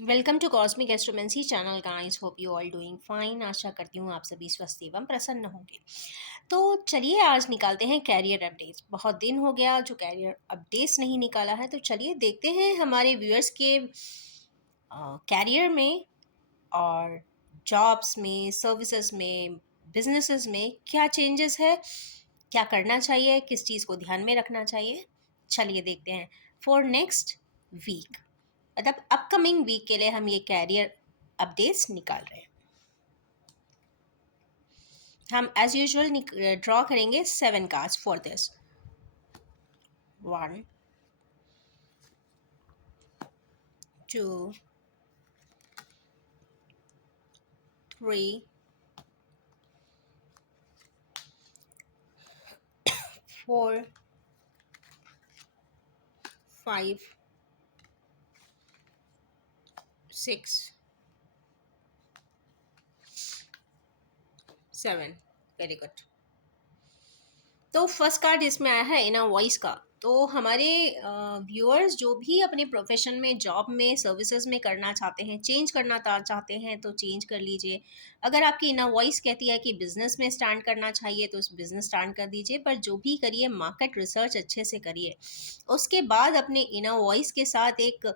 Welcome to cosmic astromancy channel guys. Hope you all doing fine. आशा करती हूँ आप सभी स्वस्थ एवं प्रसन्न होंगे। तो चलिए आज निकालते हैं कैरियर अपडेट्स। बहुत दिन हो गया जो कैरियर अपडेट्स नहीं निकाला है, तो चलिए देखते हैं हमारे व्यूअर्स के कैरियर में और जॉब्स में, सर्विसेज में, बिजनेसेस में क्या चेंजेस है, क्या करना चाहिए, किस चीज़ को ध्यान में रखना चाहिए। चलिए देखते हैं। फॉर नेक्स्ट वीक, मतलब अपकमिंग वीक के लिए हम ये कैरियर अपडेट्स निकाल रहे हैं। हम एज यूजुअल ड्रॉ करेंगे 7 cards for this. 1 2 3 4 5 6 7। Very good. तो फर्स्ट कार्ड इसमें आया है इनर वॉइस का। तो हमारे व्यूअर्स जो भी अपने प्रोफेशन में, जॉब में, सर्विसेज में करना चाहते हैं, चेंज करना चाहते हैं, तो चेंज कर लीजिए। अगर आपकी इनर वॉइस कहती है कि बिजनेस में स्टार्ट करना चाहिए तो बिजनेस स्टार्ट कर दीजिए, पर जो भी करिए मार्केट रिसर्च अच्छे से करिए। उसके बाद अपने इनर वॉइस के साथ एक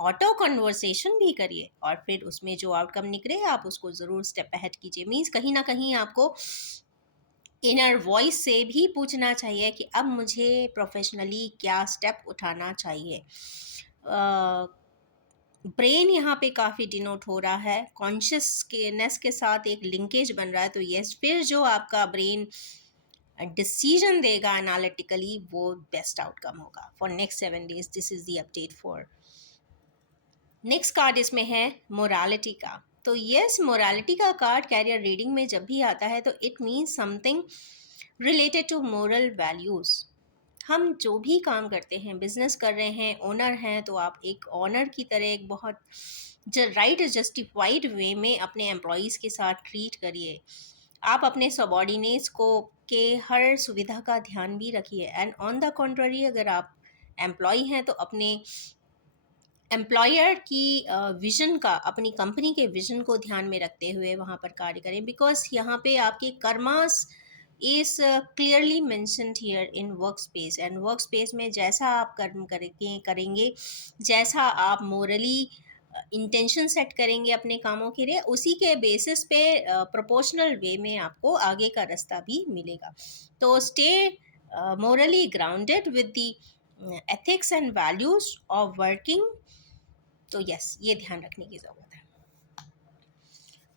ऑटो कन्वर्सेशन भी करिए और फिर उसमें जो आउटकम निकले आप उसको ज़रूर स्टेप अहेड कीजिए। मीन्स कहीं ना कहीं आपको इनर वॉइस से भी पूछना चाहिए कि अब मुझे प्रोफेशनली क्या स्टेप उठाना चाहिए। ब्रेन यहाँ पे काफ़ी डिनोट हो रहा है, कॉन्शियसनेस के साथ एक लिंकेज बन रहा है। तो यस, फिर जो आपका ब्रेन डिसीजन देगा एनालिटिकली वो बेस्ट आउटकम होगा for next 7 days. This is the update for next card. इसमें है मोरालिटी का। तो यस, मोरालिटी का कार्ड कैरियर रीडिंग में जब भी आता है तो it means something related to moral values. हम जो भी काम करते हैं, बिजनेस कर रहे हैं, ओनर हैं, तो आप एक ऑनर की तरह एक बहुत राइट जस्टिफाइड वे में अपने एम्प्लॉयज़ के साथ ट्रीट करिए। आप अपने सबॉर्डिनेट्स को के हर सुविधा का ध्यान भी रखिए। एंड ऑन द कॉन्ट्ररी, अगर आप एम्प्लॉय हैं तो अपने एम्प्लॉयर की विजन का, अपनी कंपनी के विजन को ध्यान में रखते हुए वहाँ पर कार्य करें। बिकॉज यहाँ पे आपके karmas is clearly mentioned here in work space. And work space में जैसा आप कर्म करेंगे, जैसा आप मोरली इंटेंशन सेट करेंगे अपने कामों के लिए, उसी के बेसिस पे प्रोपोर्शनल वे में आपको आगे का रास्ता भी मिलेगा। तो stay morally grounded with the ethics and values of working। तो यस, ये ध्यान रखने की ज़रूरत है।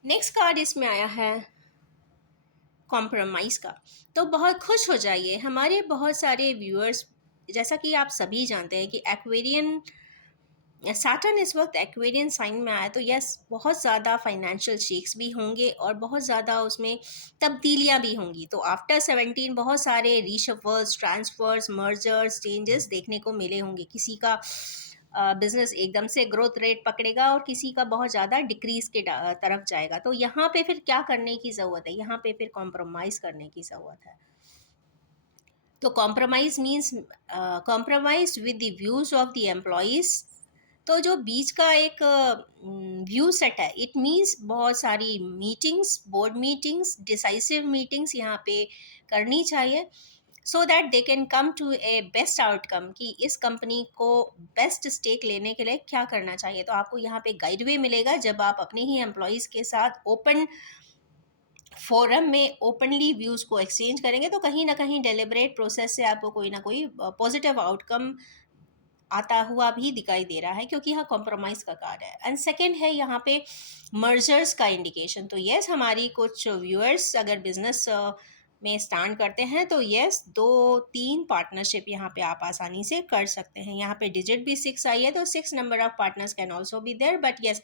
नेक्स्ट कार्ड इसमें आया है कॉम्प्रोमाइज़ का। तो बहुत खुश हो जाइए, हमारे बहुत सारे व्यूअर्स, जैसा कि आप सभी जानते हैं कि एक्वेरियन सैटर्न इस वक्त एक्वेरियन साइन में आया। तो यस, बहुत ज़्यादा फाइनेंशियल शेक्स भी होंगे और बहुत ज़्यादा उसमें तब्दीलियाँ भी होंगी। तो आफ्टर 17 बहुत सारे रीशफल्स, ट्रांसफर्स, मर्जर्स, चेंजेस देखने को मिले होंगे। किसी का बिजनेस एकदम से ग्रोथ रेट पकड़ेगा और किसी का बहुत ज़्यादा डिक्रीज के तरफ जाएगा। तो यहाँ पे फिर क्या करने की ज़रूरत है? यहाँ पे फिर कॉम्प्रोमाइज़ करने की ज़रूरत है। तो compromise means compromise with the views of the employees. तो जो बीच का एक व्यू सेट है, इट मीन्स बहुत सारी meetings, board meetings, decisive meetings यहाँ पे करनी चाहिए, so that they can come to a best outcome कि इस कंपनी को बेस्ट स्टेक लेने के लिए क्या करना चाहिए। तो आपको यहाँ पे गाइड वे मिलेगा जब आप अपने ही एम्प्लॉयज़ के साथ ओपन फोरम में ओपनली व्यूज़ को एक्सचेंज करेंगे, तो कहीं ना कहीं डेलिब्रेट प्रोसेस से आपको कोई ना कोई पॉजिटिव आउटकम आता हुआ भी दिखाई दे रहा है, क्योंकि यहाँ कॉम्प्रोमाइज़ का कार्ड है। एंड सेकेंड है यहाँ पे मर्जर्स का इंडिकेशन। तो यस, हमारी कुछ व्यूअर्स अगर बिजनेस में स्टार्ट करते हैं तो यस, 2-3 पार्टनरशिप यहाँ पे आप आसानी से कर सकते हैं। यहाँ पे डिजिट भी 6 आई है, तो 6 number of partners can also be there. But yes,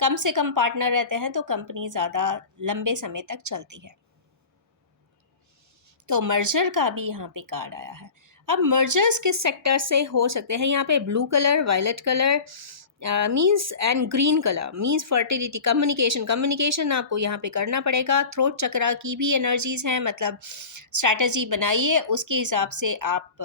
कम से कम पार्टनर रहते हैं तो कंपनी ज़्यादा लंबे समय तक चलती है। तो मर्जर का भी यहाँ पे कार्ड आया है। अब मर्जर्स किस सेक्टर से हो सकते हैं? यहाँ पे blue colour, violet colour means and green colour means fertility, communication. Communication आपको यहाँ पे करना पड़ेगा। थ्रोट चक्रा की भी एनर्जीज हैं, मतलब स्ट्रैटेजी बनाइए, उसके हिसाब से आप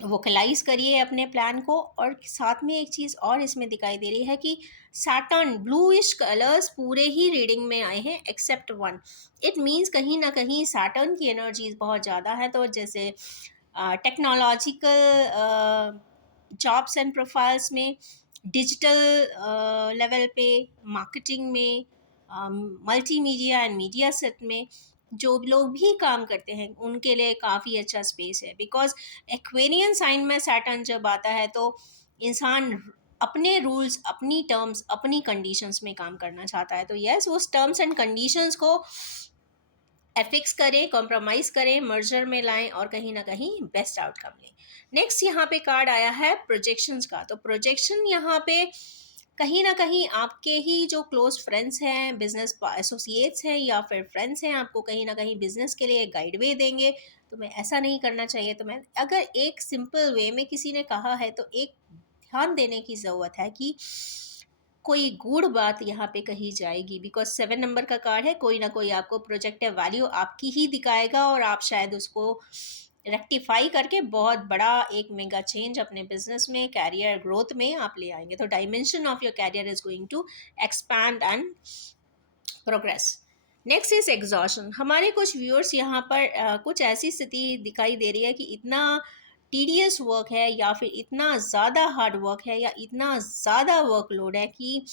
वोकलाइज करिए अपने प्लान को। और साथ में एक चीज़ और इसमें दिखाई दे रही है कि सैटर्न ब्लूइश कलर्स पूरे ही रीडिंग में आए हैं एक्सेप्ट वन। इट मीन्स कहीं ना कहीं सैटर्न की एनर्जीज बहुत ज़्यादा है। तो जैसे टेक्नोलॉजिकल जॉब्स एंड प्रोफाइल्स में, डिजिटल लेवल पे, मार्केटिंग में, मल्टीमीडिया एंड मीडिया सेट में जो लोग भी काम करते हैं उनके लिए काफ़ी अच्छा स्पेस है। बिकॉज एक्वेरियन साइन में सैटर्न जब आता है तो इंसान अपने रूल्स, अपनी टर्म्स, अपनी कंडीशंस में काम करना चाहता है। तो यस, उस टर्म्स एंड कंडीशंस को एफिक्स करें, कॉम्प्रोमाइज़ करें, मर्जर में लाएं और कहीं ना कहीं बेस्ट आउटकम लें। नेक्स्ट यहाँ पे कार्ड आया है प्रोजेक्शंस का। तो प्रोजेक्शन यहाँ पे कहीं ना कहीं आपके ही जो क्लोज फ्रेंड्स हैं, बिजनेस एसोसिएट्स हैं या फिर फ्रेंड्स हैं, आपको कहीं ना कहीं बिजनेस के लिए गाइड वे देंगे। तो मैं ऐसा नहीं करना चाहिए। तो मैं अगर एक सिंपल वे में किसी ने कहा है तो एक ध्यान देने की ज़रूरत है कि कोई गूढ़ बात यहाँ पे कही जाएगी। बिकॉज 7 नंबर का कार्ड है, कोई ना कोई आपको प्रोजेक्टिव वैल्यू आपकी ही दिखाएगा और आप शायद उसको रेक्टिफाई करके बहुत बड़ा एक मेगा चेंज अपने बिजनेस में, कैरियर ग्रोथ में आप ले आएंगे। तो dimension of your career is going to expand and progress. Next is exhaustion. हमारे कुछ व्यूअर्स यहाँ पर कुछ ऐसी स्थिति दिखाई दे रही है कि इतना टीडियस वर्क है या फिर इतना ज़्यादा हार्ड वर्क है या इतना ज़्यादा वर्कलोड है कि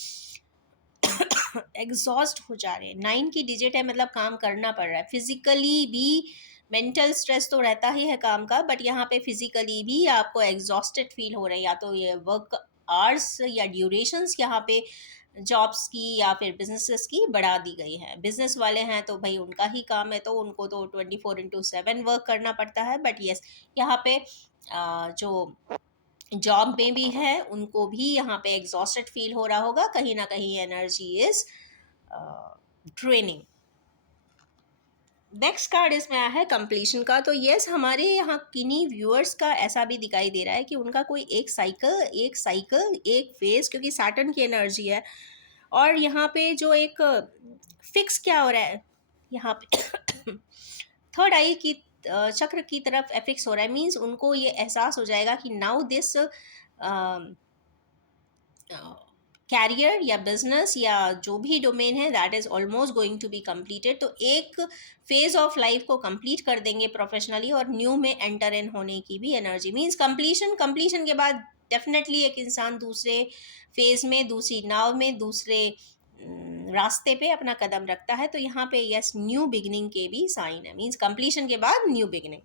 एग्जॉस्ट हो जा रहे हैं। 9 की डिजिट है, मतलब काम करना पड़ रहा है फिजिकली भी। मेंटल स्ट्रेस तो रहता ही है काम का, बट यहाँ पे फिजिकली भी आपको एग्जॉस्टेड फील हो रहे हैं। या तो ये वर्क आवर्स या ड्यूरेशंस यहाँ पे जॉब्स की या फिर बिजनेसेस की बढ़ा दी गई है। बिजनेस वाले हैं तो भाई उनका ही काम है, तो उनको तो 24/7 वर्क करना पड़ता है। बट यस, यहाँ पे जो जॉब में भी है उनको भी यहाँ पे एग्जॉस्टेड फील हो रहा होगा। कहीं ना कहीं energy is draining. Next card इसमें आया है कंप्लीशन का। तो यस, हमारे यहाँ किन्हीं व्यूअर्स का ऐसा भी दिखाई दे रहा है कि उनका कोई एक फेज, क्योंकि सैटर्न की एनर्जी है। और यहाँ पे जो एक फिक्स क्या हो रहा है यहाँ पे थर्ड आई की चक्र की तरफ एफिक्स हो रहा है। मीन्स उनको ये एहसास हो जाएगा कि नाउ दिस कैरियर या बिजनेस या जो भी डोमेन है that is almost going to be completed. तो एक फेज ऑफ लाइफ को कंप्लीट कर देंगे प्रोफेशनली और न्यू में एंटर इन होने की भी एनर्जी। मीन्स कंप्लीशन के बाद डेफिनेटली एक इंसान दूसरे फेज में, दूसरी नाव में, दूसरे रास्ते पे अपना कदम रखता है। तो यहाँ पे यस, न्यू बिगिनिंग के भी साइन है। मीन्स कंप्लीशन के बाद न्यू बिगिनिंग।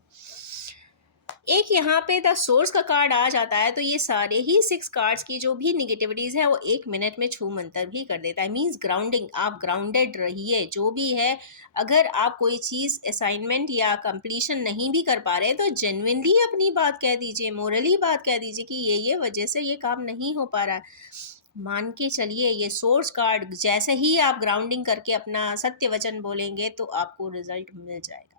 एक यहाँ पे द सोर्स का कार्ड आ जाता है तो ये सारे ही 6 कार्ड्स की जो भी निगेटिविटीज़ है वो 1 मिनट में छू मंतर भी कर देता है। मीन्स ग्राउंडिंग, आप ग्राउंडेड रहिए जो भी है। अगर आप कोई चीज़ असाइनमेंट या कंप्लीशन नहीं भी कर पा रहे तो जेन्युइनली अपनी बात कह दीजिए, मोरली बात कह दीजिए कि ये वजह से ये काम नहीं हो पा रहा है। मान के चलिए ये सोर्स कार्ड जैसे ही आप ग्राउंडिंग करके अपना सत्य वचन बोलेंगे तो आपको रिजल्ट मिल जाएगा।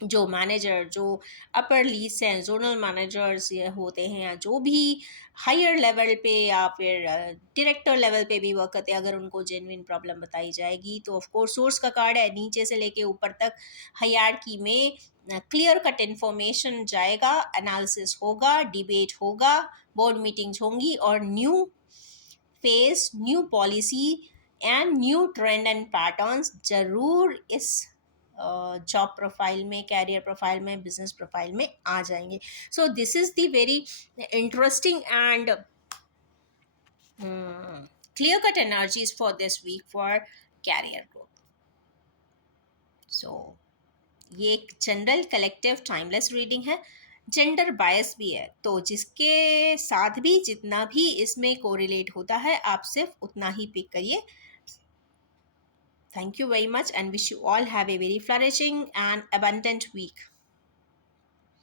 जो मैनेजर, जो अपर लीड्स हैं, जोनल मैनेजर्स ये होते हैं, या जो भी हायर लेवल पे या फिर डायरेक्टर लेवल पे भी वर्क करते हैं, अगर उनको जेन्युइन प्रॉब्लम बताई जाएगी तो ऑफ कोर्स सोर्स का कार्ड है, नीचे से लेके ऊपर तक हायरार्की में क्लियर कट इन्फॉर्मेशन जाएगा, एनालिसिस होगा, डिबेट होगा, बोर्ड मीटिंग्स होंगी और new face, new policy and new trend and patterns जरूर इस जॉब प्रोफाइल में, कैरियर प्रोफाइल में, बिजनेस प्रोफाइल में आ जाएंगे। So this is the very interesting and clear cut energies for this week for career growth. So ये एक general collective timeless reading है। जेंडर बायस भी है, तो जिसके साथ भी जितना भी इसमें कोरिलेट होता है आप सिर्फ उतना ही पिक करिए। Thank you very much and wish you all have a very flourishing and abundant week.